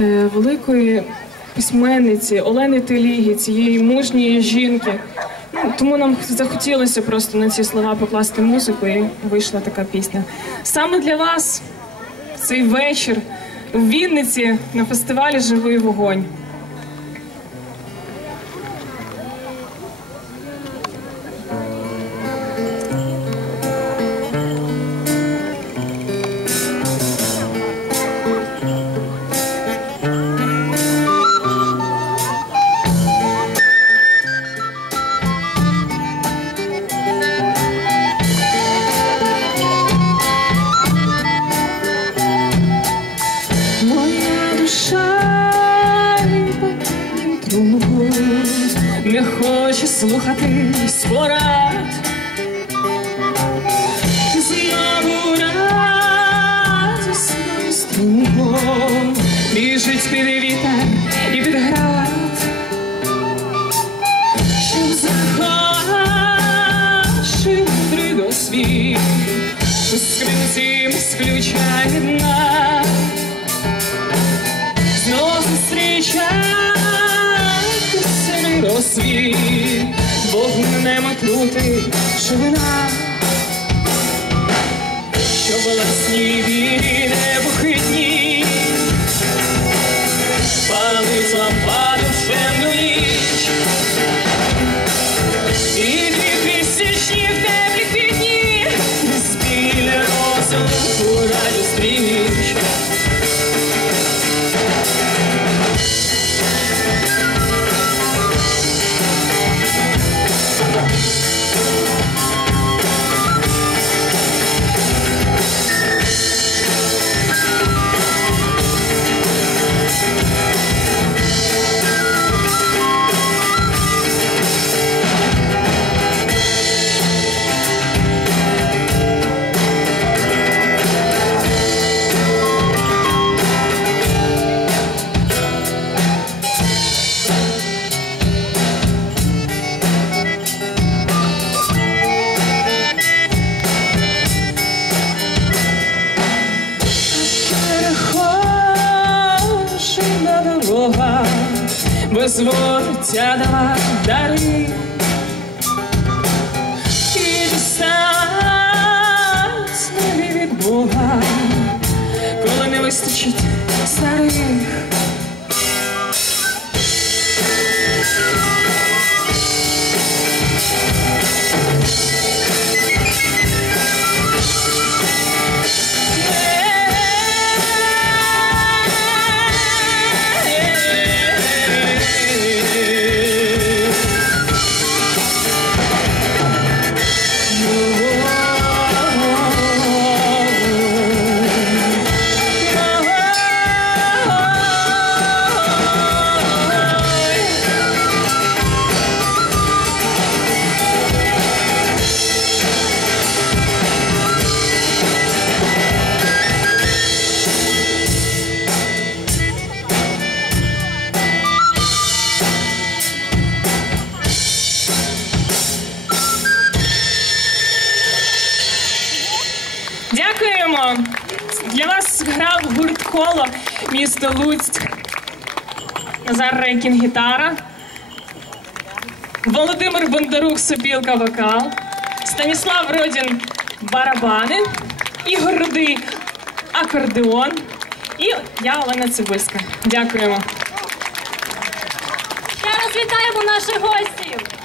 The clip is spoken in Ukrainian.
е, великої письменниці Олени Теліги, цієї мужньої жінки. Ну, тому нам захотілося просто на ці слова покласти музику, і вийшла така пісня. Саме для вас цей вечір в Вінниці на фестивалі Живий вогонь. Слухати порад. Знову радісною струмом біжить під вітер і під град, щоб заховавши мудрий досвід, у скринці сключає дна. Знов зустрічати синий розсвіт, вогнем отрути човна, що власній вірі непохитні, безводця дала дари. Грав гурт коло місто Луцьк. Назар Рейкін гітара. Володимир Бондарук сопілка вокал. Станіслав Родін барабани. Ігор Рудий акордеон. І я Олена Цибульська. Дякуємо. Ще раз вітаємо наших гостів.